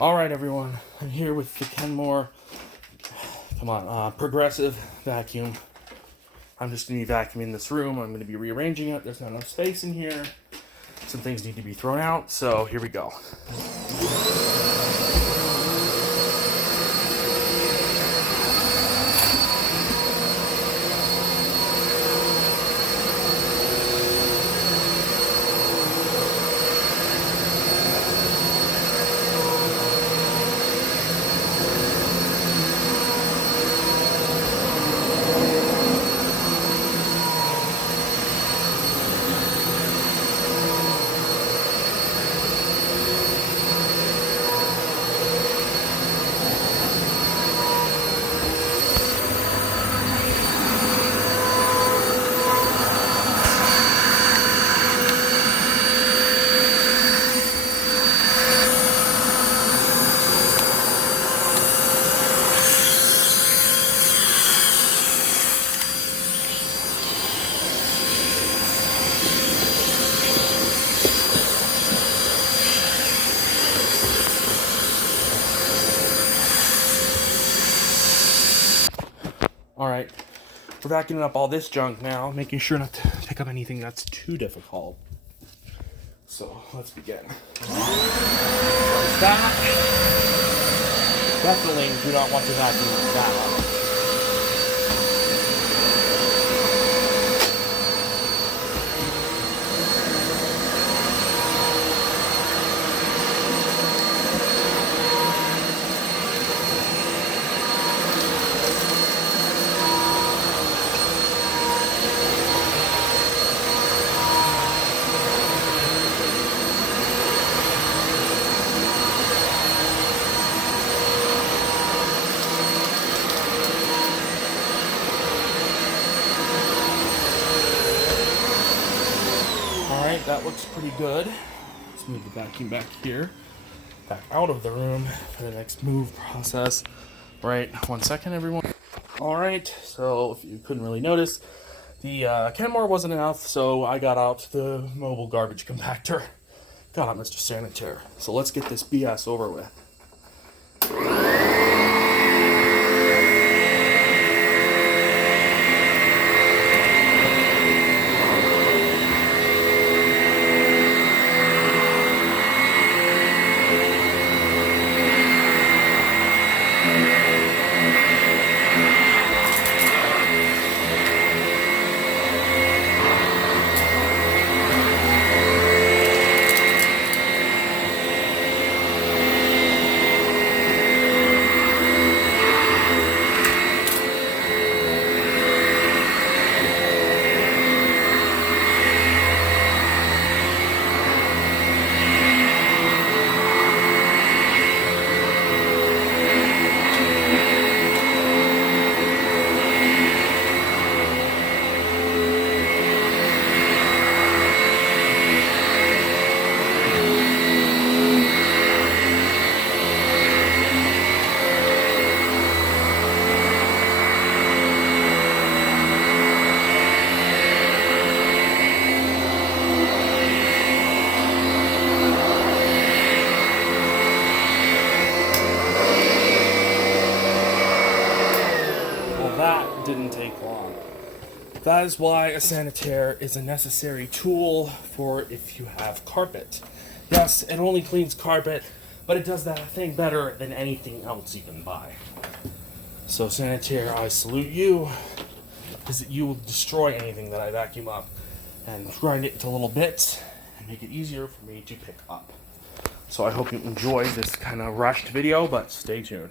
Alright everyone, I'm here with the Kenmore, progressive vacuum. I'm just going to be vacuuming this room. I'm going to be rearranging it. There's not enough space in here. Some things need to be thrown out, so here we go. Alright, we're vacuuming up all this junk now, making sure not to pick up anything that's too difficult. So, let's begin. Stop! Definitely do not want to vacuum that up. Alright, that looks pretty good. Let's move the vacuum back here. Back out of the room for the next move process. Right, 1 second everyone. Alright, so if you couldn't really notice, the Kenmore wasn't enough, so I got out the mobile garbage compactor. Got out Mr. Sanitaire. So let's get this BS over with. That didn't take long. That is why a sanitaire is a necessary tool for if you have carpet. Yes, it only cleans carpet, but it does that thing better than anything else you can buy. So sanitaire, I salute you, because you will destroy anything that I vacuum up and grind it into little bits and make it easier for me to pick up. So I hope you enjoy this kind of rushed video, but stay tuned.